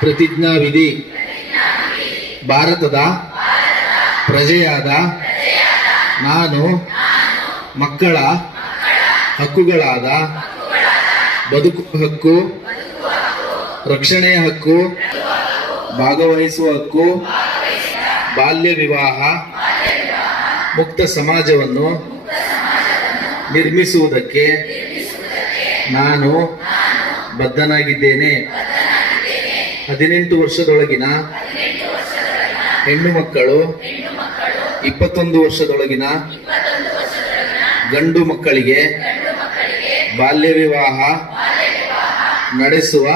ಪ್ರತಿಜ್ಞಾವಿಧಿ. ಭಾರತದ ಪ್ರಜೆಯಾದ ನಾನು, ಮಕ್ಕಳ ಹಕ್ಕುಗಳಾದ ಬದುಕು ಹಕ್ಕು ರಕ್ಷಣೆಯ ಹಕ್ಕು, ಭಾಗವಹಿಸುವ ಹಕ್ಕು, ಬಾಲ್ಯ ವಿವಾಹ, ಮುಕ್ತ ಸಮಾಜವನ್ನು ನಿರ್ಮಿಸುವುದಕ್ಕೆ ನಾನು ಬದ್ಧನಾಗಿದ್ದೇನೆ. ಹದಿನೆಂಟು ವರ್ಷದೊಳಗಿನ ಹೆಣ್ಣು ಮಕ್ಕಳು ಇಪ್ಪತ್ತೊಂದು ವರ್ಷದೊಳಗಿನ ಗಂಡು ಮಕ್ಕಳಿಗೆ ಬಾಲ್ಯ ವಿವಾಹ ನಡೆಸುವ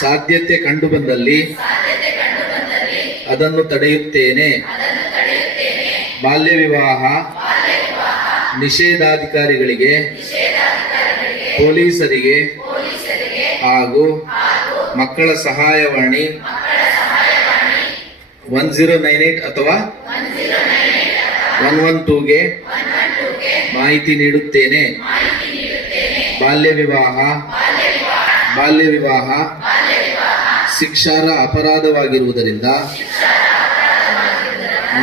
ಸಾಧ್ಯತೆ ಕಂಡುಬಂದಲ್ಲಿ ಅದನ್ನು ತಡೆಯುತ್ತೇನೆ. ಬಾಲ್ಯ ವಿವಾಹ ನಿಷೇಧಾಧಿಕಾರಿಗಳಿಗೆ ಪೊಲೀಸರಿಗೆ ಹಾಗೂ ಮಕ್ಕಳ ಸಹಾಯವಾಣಿ ಒನ್ ಜೀರೋ ನೈನ್ ಏಟ್ ಅಥವಾ ಒನ್ ಒನ್ ಟೂಗೆ ಮಾಹಿತಿ ನೀಡುತ್ತೇನೆ. ಬಾಲ್ಯ ವಿವಾಹ ಬಾಲ್ಯ ವಿವಾಹ ಶಿಕ್ಷಾರ ಅಪರಾಧವಾಗಿರುವುದರಿಂದ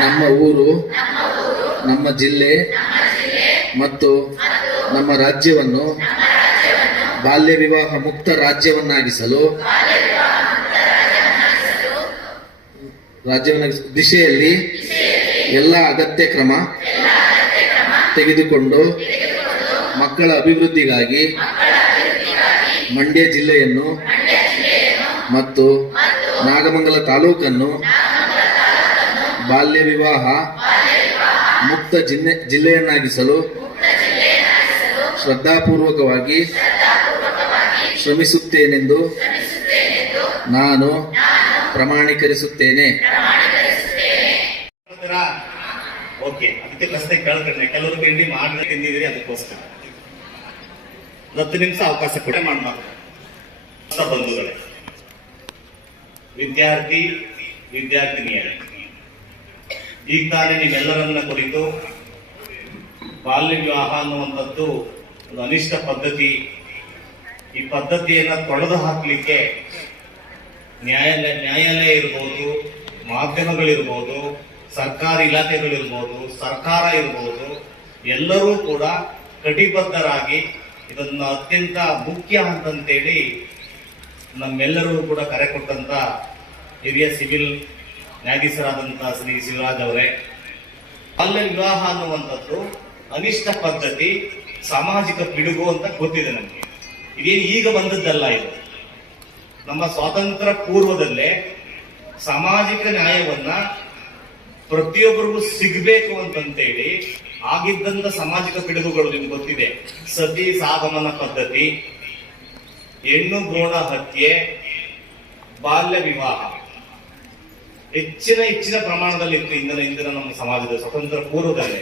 ನಮ್ಮ ಊರು, ನಮ್ಮ ಜಿಲ್ಲೆ ಮತ್ತು ನಮ್ಮ ರಾಜ್ಯವನ್ನು ಬಾಲ್ಯ ವಿವಾಹ ಮುಕ್ತ ರಾಜ್ಯವನ್ನಾಗಿಸಲು ರಾಜ್ಯವನ್ನಾಗಿಸ, ದಿಶೆಯಲ್ಲಿ ಎಲ್ಲ ಅಗತ್ಯ ಕ್ರಮ ತೆಗೆದುಕೊಂಡು ಮಕ್ಕಳ ಅಭಿವೃದ್ಧಿಗಾಗಿ ಮಂಡ್ಯ ಜಿಲ್ಲೆಯನ್ನು ಮತ್ತು ನಾಗಮಂಗಲ ತಾಲೂಕನ್ನು ಬಾಲ್ಯ ವಿವಾಹ ಮುಕ್ತ ಜಿಲ್ಲೆ ಜಿಲ್ಲೆಯನ್ನಾಗಿಸಲು ಶ್ರದ್ಧಾಪೂರ್ವಕವಾಗಿ ಶ್ರಮಿಸುತ್ತೇನೆಂದು ನಾನು ಪ್ರಮಾಣೀಕರಿಸುತ್ತೇನೆ. ಓಕೆ ಅದಕ್ಕೆ ಪ್ರಶ್ನೆ ಕೇಳ್ಕೊಂಡೆ ಕೆಲವರು ತಿಂಡಿ ಮಾಡಿದ್ರೆ ತಿಂದಿದ್ರಿ ಅದಕ್ಕೋಸ್ಕರ. ಹತ್ತು ನಿಮಿಷ ಅವಕಾಶ ಕೂಡ. ಮಾಡಬಾರ್ದು. ಬಂಧುಗಳೇ. ವಿದ್ಯಾರ್ಥಿ ವಿದ್ಯಾರ್ಥಿನಿಯರೇ. ಈಗ ತಾನೇ ನೀವೆಲ್ಲರನ್ನ ಕುರಿತು ಬಾಲ್ಯ ವಿವಾಹ ಅನ್ನುವಂಥದ್ದು ಒಂದು ಅನಿಷ್ಟ ಪದ್ಧತಿ ಈ ಪದ್ಧತಿಯನ್ನ ತೊಳೆದು ಹಾಕ್ಲಿಕ್ಕೆ ನ್ಯಾಯಾಲಯ ನ್ಯಾಯಾಲಯ ಇರ್ಬೋದು, ಮಾಧ್ಯಮಗಳಿರ್ಬೋದು, ಸರ್ಕಾರಿ ಇಲಾಖೆಗಳಿರ್ಬೋದು, ಸರ್ಕಾರ ಇರ್ಬೋದು, ಎಲ್ಲರೂ ಕೂಡ ಕಟಿಬದ್ಧರಾಗಿ ಇದನ್ನ ಅತ್ಯಂತ ಮುಖ್ಯ ಅಂತಂತೇಳಿ ನಮ್ಮೆಲ್ಲರೂ ಕೂಡ ಕರೆ ಕೊಟ್ಟಂತ ಹಿರಿಯ ಸಿವಿಲ್ ನ್ಯಾಯಾಧೀಶರಾದಂತ ಶ್ರೀ ಶಿವರಾಜ್ ಅವರೇ. ಬಾಲ್ಯ ವಿವಾಹ ಅನ್ನುವಂಥದ್ದು ಅನಿಷ್ಟ ಪದ್ಧತಿ, ಸಾಮಾಜಿಕ ಪಿಡುಗು ಅಂತ ಗೊತ್ತಿದೆ ನಮಗೆ. ಇದೇನು ಈಗ ಬಂದದ್ದಲ್ಲ ಇದು. ನಮ್ಮ ಸ್ವಾತಂತ್ರ್ಯ ಪೂರ್ವದಲ್ಲೇ ಸಾಮಾಜಿಕ ನ್ಯಾಯವನ್ನ ಪ್ರತಿಯೊಬ್ಬರಿಗೂ ಸಿಗಬೇಕು ಅಂತಂತೇಳಿ ಆಗಿದ್ದಂತ ಸಾಮಾಜಿಕ ಪಿಡುಗುಗಳು ನಿಮ್ಗೆ ಗೊತ್ತಿದೆ. ಸತಿ ಸಾಗಮನ ಪದ್ಧತಿ, ಹೆಣ್ಣು ಭ್ರೂಣ ಹತ್ಯೆ, ಬಾಲ್ಯ ವಿವಾಹ. ಹೆಚ್ಚಿನ ಹೆಚ್ಚಿನ ಪ್ರಮಾಣದಲ್ಲಿ ಇತ್ತು ಇಂದಿನ ಇಂದಿನ ನಮ್ಮ ಸಮಾಜದ ಸ್ವತಂತ್ರ ಪೂರ್ವದಲ್ಲೇ.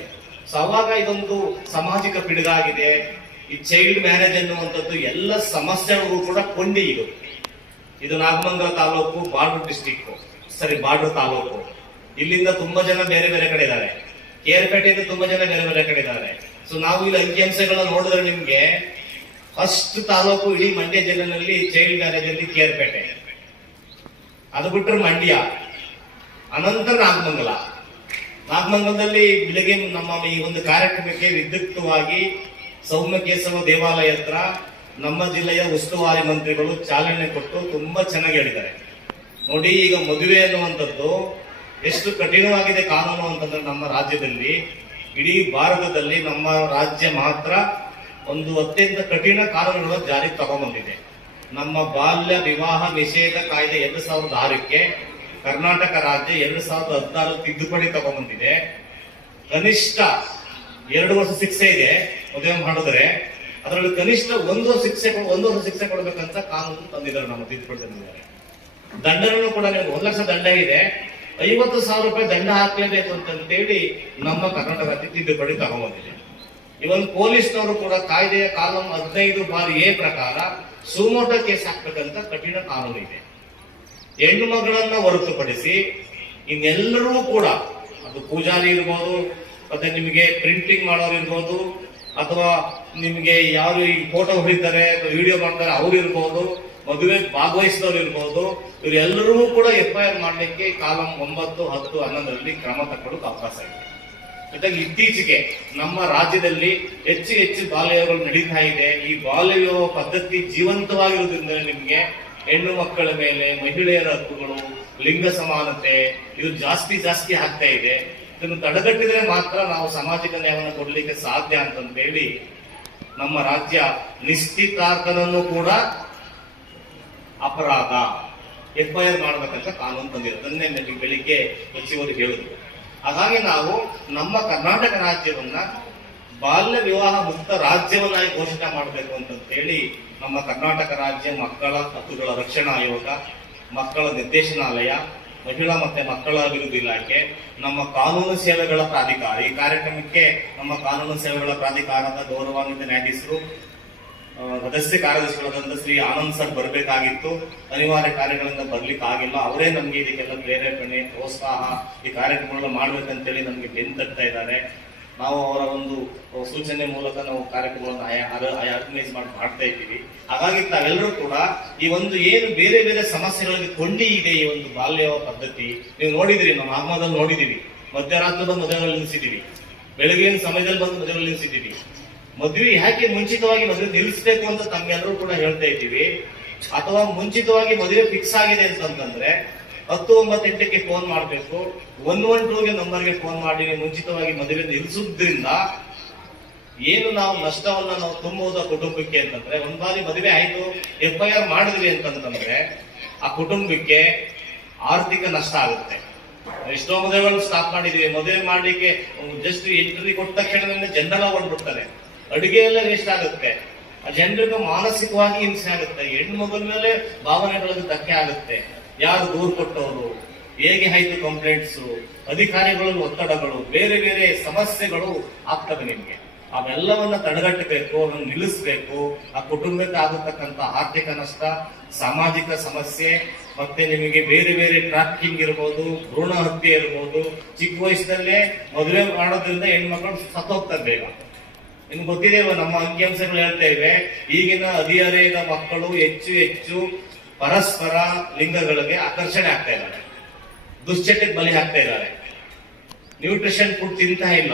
ಸೊ ಅವಾಗ ಇದೊಂದು ಸಾಮಾಜಿಕ ಪಿಡುಗಾಗಿದೆ. ಈ ಚೈಲ್ಡ್ ಮ್ಯಾರೇಜ್ ಅನ್ನುವಂಥದ್ದು ಎಲ್ಲ ಸಮಸ್ಯೆಗಳಿಗೂ ಕೂಡ ಕೊಂಡಿ ಇದು. ಇದು ನಾಗಮಂಗಲ ತಾಲೂಕು ಬಾರ್ಡರ್ ಡಿಸ್ಟಿಕ್ ಸರಿ, ಬಾರ್ಡರ್ ತಾಲೂಕು. ಇಲ್ಲಿಂದ ತುಂಬಾ ಜನ ಬೇರೆ ಬೇರೆ ಕಡೆ ಇದ್ದಾರೆ. ಕೇರ್ಪೇಟೆಯಿಂದ ತುಂಬಾ ಜನ ಬೇರೆ ಬೇರೆ ಕಡೆ ಇದ್ದಾರೆ. ಸೊ ನಾವು ಇಲ್ಲಿ ಅಂಕಿಅಂಶಗಳನ್ನ ನೋಡಿದ್ರೆ ನಿಮ್ಗೆ ಫಸ್ಟ್ ತಾಲೂಕು ಇಡೀ ಮಂಡ್ಯ ಜಿಲ್ಲೆನಲ್ಲಿ ಚೈಲ್ಡ್ ಮ್ಯಾರೇಜ್ ಅಲ್ಲಿ ಕೇರ್ಪೇಟೆ. ಅದು ಬಿಟ್ಟರೆ ಮಂಡ್ಯ. ಅನಂತರ ನಾಗಮಂಗಲ. ನಾಗಮಂಗಲದಲ್ಲಿ ಬೆಳಗ್ಗೆ ನಮ್ಮ ಈ ಒಂದು ಕಾರ್ಯಕ್ರಮಕ್ಕೆ ವಿದ್ಯುಕ್ತವಾಗಿ ಸೌಮ್ಯಕೇಶವ ದೇವಾಲಯ ಹತ್ರ ನಮ್ಮ ಜಿಲ್ಲೆಯ ಉಸ್ತುವಾರಿ ಮಂತ್ರಿಗಳು ಚಾಲನೆ ಕೊಟ್ಟು ತುಂಬಾ ಚೆನ್ನಾಗಿ ಹೇಳಿದ್ದಾರೆ. ನೋಡಿ, ಈಗ ಮದುವೆ ಅನ್ನುವಂಥದ್ದು ಎಷ್ಟು ಕಠಿಣವಾಗಿದೆ ಕಾನೂನು ಅಂತಂದ್ರೆ ನಮ್ಮ ರಾಜ್ಯದಲ್ಲಿ. ಇಡೀ ಭಾರತದಲ್ಲಿ ನಮ್ಮ ರಾಜ್ಯ ಮಾತ್ರ ಒಂದು ಅತ್ಯಂತ ಕಠಿಣ ಕಾನೂನುಗಳನ್ನು ಜಾರಿಗೆ ತಗೊಂಡ್ಬಂದಿದೆ ನಮ್ಮ ಬಾಲ್ಯ ವಿವಾಹ ನಿಷೇಧ ಕಾಯ್ದೆ ಎರಡು ಸಾವಿರದ ಆರಕ್ಕೆ ಕರ್ನಾಟಕ ರಾಜ್ಯ ಎರಡು ಸಾವಿರದ ಹದಿನಾರು ತಿದ್ದುಪಡಿ ತಗೊಂಡ್ಬಂದಿದೆ ಕನಿಷ್ಠ ಎರಡು ವರ್ಷ ಶಿಕ್ಷೆ ಇದೆ. ಮದುವೆ ಮಾಡಿದ್ರೆ ಅದರಲ್ಲಿ ಕನಿಷ್ಠ ಒಂದು ಶಿಕ್ಷೆ ಕೊಡ್- ಒಂದು ವರ್ಷ ಶಿಕ್ಷೆ ಕೊಡ್ಬೇಕಂತ ಕಾನೂನು ತಂದಿದ್ದಾರೆ ನಮ್ಮ ತಿದ್ದುಪಡಿ ತಂದಿದ್ದಾರೆ ದಂಡನೂ ಕೂಡ ನಿಮ್ಗೆ ಒಂದು ಲಕ್ಷ ದಂಡ ಇದೆ. ಐವತ್ತು ಸಾವಿರ ರೂಪಾಯಿ ದಂಡ ಹಾಕ್ಲೇಬೇಕು ಅಂತಂತೇಳಿ ನಮ್ಮ ಕರ್ನಾಟಕ ರಾಜ್ಯ ತಿದ್ದುಪಡಿ ತಗೊಂಡ್ಬಂದಿದೆ ಇವನ್ ಪೊಲೀಸ್ನವರು ಕೂಡ ಕಾಯ್ದೆಯ ಕಾಲಂ ಹದಿನೈದು ಬಾರಿ ಎ ಪ್ರಕಾರ ಸುಮೋಟ ಕೇಸ್ ಹಾಕ್ಬೇಕಂತ ಕಠಿಣ ಕಾನೂನು ಇದೆ. ಹೆಣ್ಣು ಮಗಳನ್ನ ಹೊರತುಪಡಿಸಿ ಇನ್ನೆಲ್ಲರೂ ಕೂಡ ಅದು ಪೂಜಾರಿ ಇರ್ಬೋದು, ಮತ್ತೆ ನಿಮಗೆ ಪ್ರಿಂಟಿಂಗ್ ಮಾಡೋರು ಇರ್ಬೋದು ಅಥವಾ ನಿಮಗೆ ಯಾರು ಈ ಫೋಟೋ ಹೊಡಿತಾರೆ ವಿಡಿಯೋ ಮಾಡ್ತಾರೆ ಅವ್ರು ಇರ್ಬೋದು, ಮದುವೆ ಭಾಗವಹಿಸಿದವ್ರು ಇರ್ಬೋದು, ಇವರೆಲ್ಲರೂ ಕೂಡ ಎಫ್ ಐ ಆರ್ ಮಾಡಲಿಕ್ಕೆ ಕಾಲಂ ಒಂಬತ್ತು, ಹತ್ತು, ಹನ್ನೊಂದರಲ್ಲಿ ಕ್ರಮ ತಗೊಳ್ಳೋಕೆ ಅವಕಾಶ ಇದೆ. ಜೊತೆಗೆ ಇತ್ತೀಚೆಗೆ ನಮ್ಮ ರಾಜ್ಯದಲ್ಲಿ ಹೆಚ್ಚು ಹೆಚ್ಚು ಬಾಲ್ಯಗಳು ನಡೀತಾ ಇದೆ. ಈ ಬಾಲ್ಯ ಪದ್ಧತಿ ಜೀವಂತವಾಗಿರೋದ್ರಿಂದ ನಿಮ್ಗೆ ಹೆಣ್ಣು ಮಕ್ಕಳ ಮೇಲೆ ಮಹಿಳೆಯರ ಹಕ್ಕುಗಳು, ಲಿಂಗ ಸಮಾನತೆ, ಇದು ಜಾಸ್ತಿ ಜಾಸ್ತಿ ಆಗ್ತಾ ಇದೆ. ಇದನ್ನು ತಡೆಗಟ್ಟಿದ್ರೆ ಮಾತ್ರ ನಾವು ಸಾಮಾಜಿಕ ನ್ಯಾಯವನ್ನು ಕೊಡಲಿಕ್ಕೆ ಸಾಧ್ಯ ಅಂತಂತೇಳಿ ನಮ್ಮ ರಾಜ್ಯ ನಿಶ್ಚಿತಾರ್ಥನನ್ನು ಕೂಡ ಅಪರಾಧ, ಎಫ್ಐಆರ್ ಮಾಡಬೇಕಂತ ಕಾನೂನು ತಂದಿರುತ್ತೆ ಅದನ್ನೇ ಬೆಳಿಗ್ಗೆ ಸಚಿವರು ಹೇಳಿದ್ರು. ಹಾಗಾಗಿ ನಾವು ನಮ್ಮ ಕರ್ನಾಟಕ ರಾಜ್ಯವನ್ನ ಬಾಲ್ಯ ವಿವಾಹ ಮುಕ್ತ ರಾಜ್ಯವನ್ನಾಗಿ ಘೋಷಣೆ ಮಾಡಬೇಕು ಅಂತಂತೇಳಿ ನಮ್ಮ ಕರ್ನಾಟಕ ರಾಜ್ಯ ಮಕ್ಕಳ ಹಕ್ಕುಗಳ ರಕ್ಷಣಾ ಆಯೋಗ, ಮಕ್ಕಳ ನಿರ್ದೇಶನಾಲಯ ಮಹಿಳಾ ಮತ್ತೆ ಮಕ್ಕಳ ಅಭಿವೃದ್ಧಿ ಇಲಾಖೆ, ನಮ್ಮ ಕಾನೂನು ಸೇವೆಗಳ ಪ್ರಾಧಿಕಾರ. ಈ ಕಾರ್ಯಕ್ರಮಕ್ಕೆ ನಮ್ಮ ಕಾನೂನು ಸೇವೆಗಳ ಪ್ರಾಧಿಕಾರದ ಗೌರವಾನ್ವಿತ ನ್ಯಾಯಾಧೀಶರು ಸದಸ್ಯ ಕಾರ್ಯದರ್ಶಿಗಳಾದ ಶ್ರೀ ಆನಂದ್ ಸರ್ ಬರಬೇಕಾಗಿತ್ತು. ಅನಿವಾರ್ಯ ಕಾರ್ಯಗಳಿಂದ ಬರ್ಲಿಕ್ಕೆ ಆಗಿಲ್ಲ. ಅವರೇ ನಮ್ಗೆ ಇದಕ್ಕೆಲ್ಲ ಪ್ರೇರೇಪಣೆ, ಪ್ರೋತ್ಸಾಹ ಈ ಕಾರ್ಯಕ್ರಮಗಳನ್ನ ಮಾಡ್ಬೇಕಂತೇಳಿ ನಮ್ಗೆ ಬೆನ್ ತಟ್ತಾ ಇದ್ದಾರೆ. ನಾವು ಅವರ ಒಂದು ಸೂಚನೆ ಮೂಲಕ ನಾವು ಕಾರ್ಯಕ್ರಮಗಳನ್ನು ಆರ್ಗನೈಸ್ ಮಾಡಿ ಮಾಡ್ತಾ ಇದ್ದೀವಿ. ಹಾಗಾಗಿ ತಾವೆಲ್ಲರೂ ಕೂಡ ಈ ಒಂದು ಏನು ಬೇರೆ ಬೇರೆ ಸಮಸ್ಯೆಗಳಲ್ಲಿ ಕೊಂಡಿ ಇದೆ ಈ ಒಂದು ಬಾಲ್ಯ ಪದ್ಧತಿ, ನೀವು ನೋಡಿದ್ರಿ, ನಮ್ಮ ಅಹಮದಲ್ಲಿ ನೋಡಿದೀವಿ ಮಧ್ಯರಾತ್ರದ ಮದುವೆಗಳಲ್ಲಿ ನಿಲ್ಲಿಸಿದೀವಿ ಬೆಳಗಿನ ಸಮಯದಲ್ಲಿ ಬಂದು ಮದುವೆಗಳಲ್ಲಿ ನಿಲ್ಲಿಸಿದೀವಿ ಮದುವೆ ಯಾಕೆ ಮುಂಚಿತವಾಗಿ ಮದುವೆ ನಿಲ್ಲಿಸಬೇಕು ಅಂತ ತಮ್ಮೆಲ್ಲರೂ ಕೂಡ ಹೇಳ್ತಾ ಇದ್ದೀವಿ. ಅಥವಾ ಮುಂಚಿತವಾಗಿ ಮದುವೆ ಫಿಕ್ಸ್ ಆಗಿದೆ ಅಂತಂತಂದ್ರೆ ಹತ್ತು ಒಂಬತ್ತು ಎಂಟಕ್ಕೆ ಫೋನ್ ಮಾಡಬೇಕು. ಒನ್ ಒನ್ ಟೂಗೆ ನಂಬರ್ಗೆ ಫೋನ್ ಮಾಡಿ, ಮುಂಚಿತವಾಗಿ ಮದುವೆ ನಿಲ್ಲಿಸೋದ್ರಿಂದ ಏನು ನಾವು ನಷ್ಟವನ್ನ ನಾವು ತುಂಬುವುದು ಕುಟುಂಬಕ್ಕೆ ಅಂತಂದ್ರೆ, ಒಂದ್ ಬಾರಿ ಮದುವೆ ಆಯ್ತು ಎಫ್ ಐ ಆರ್ ಮಾಡಿದ್ವಿ ಅಂತಂತಂದ್ರೆ, ಆ ಕುಟುಂಬಕ್ಕೆ ಆರ್ಥಿಕ ನಷ್ಟ ಆಗುತ್ತೆ. ಎಷ್ಟೋ ಮದುವೆಗಳು ಸ್ಟಾಪ್ ಮಾಡಿದ್ವಿ. ಮದುವೆ ಮಾಡಲಿಕ್ಕೆ ಜಸ್ಟ್ ಎಂಟ್ರಿ ಕೊಟ್ಟ ತಕ್ಷಣದಿಂದ ಜನರೆಲ್ಲ ಹೊಂಟ್ಬಿಡ್ತಾರೆ ಅಡುಗೆ ಎಲ್ಲ ವೇಸ್ಟ್ ಆಗುತ್ತೆ. ಆ ಜನರಿಗೂ ಮಾನಸಿಕವಾಗಿ ಹಿಂಸೆ ಆಗುತ್ತೆ. ಹೆಣ್ಣು ಮಗನ ಮೇಲೆ ಭಾವನೆಗಳಿಗೆ ಧಕ್ಕೆ ಆಗುತ್ತೆ. ಯಾರು ದೂರು ಕೊಟ್ಟವರು ಹೇಗೆ ಆಯ್ತು ಕಂಪ್ಲೇಂಟ್ಸ್ ಅಧಿಕಾರಿಗಳಲ್ಲಿ ಒತ್ತಡಗಳು ಬೇರೆ ಬೇರೆ ಸಮಸ್ಯೆಗಳು ಆಗ್ತವೆ ನಿಮಗೆ. ಅವೆಲ್ಲವನ್ನ ತಡೆಗಟ್ಟಬೇಕು ಅದನ್ನು ನಿಲ್ಲಿಸಬೇಕು. ಆ ಕುಟುಂಬಕ್ಕೆ ಆಗತಕ್ಕಂತ ಆರ್ಥಿಕ ನಷ್ಟ ಸಾಮಾಜಿಕ ಸಮಸ್ಯೆ ಮತ್ತೆ ನಿಮಗೆ ಬೇರೆ ಬೇರೆ ಟ್ರಾಫಿಕಿಂಗ್ ಇರ್ಬೋದು ಭ್ರೂಣ ಹತ್ಯೆ ಇರ್ಬೋದು. ಚಿಕ್ಕ ವಯಸ್ಸಿನಲ್ಲೇ ಮದುವೆ ಮಾಡೋದ್ರಿಂದ ಹೆಣ್ಮಕ್ಳು ಸತ್ತೋಗ್ತಾರೆ ಬೇಗ. ನಿಮ್ಗೆ ಗೊತ್ತಿದೆ ಅಲ್ವಾ, ನಮ್ಮ ಅಂಕಿಅಂಶಗಳು ಹೇಳ್ತಾ ಇವೆ ಈಗಿನ ಹದಿಹರೆಯದ ಮಕ್ಕಳು ಹೆಚ್ಚು ಹೆಚ್ಚು ಪರಸ್ಪರ ಲಿಂಗಗಳಿಗೆ ಆಕರ್ಷಣೆ ಆಗ್ತಾ ಇದ್ದಾರೆ. ದುಶ್ಚಟಕ್ಕೆ ಬಲಿ ಆಗ್ತಾ ಇದ್ದಾರೆ. ನ್ಯೂಟ್ರಿಷನ್ ಫುಡ್ ತಿಂತಾ ಇಲ್ಲ.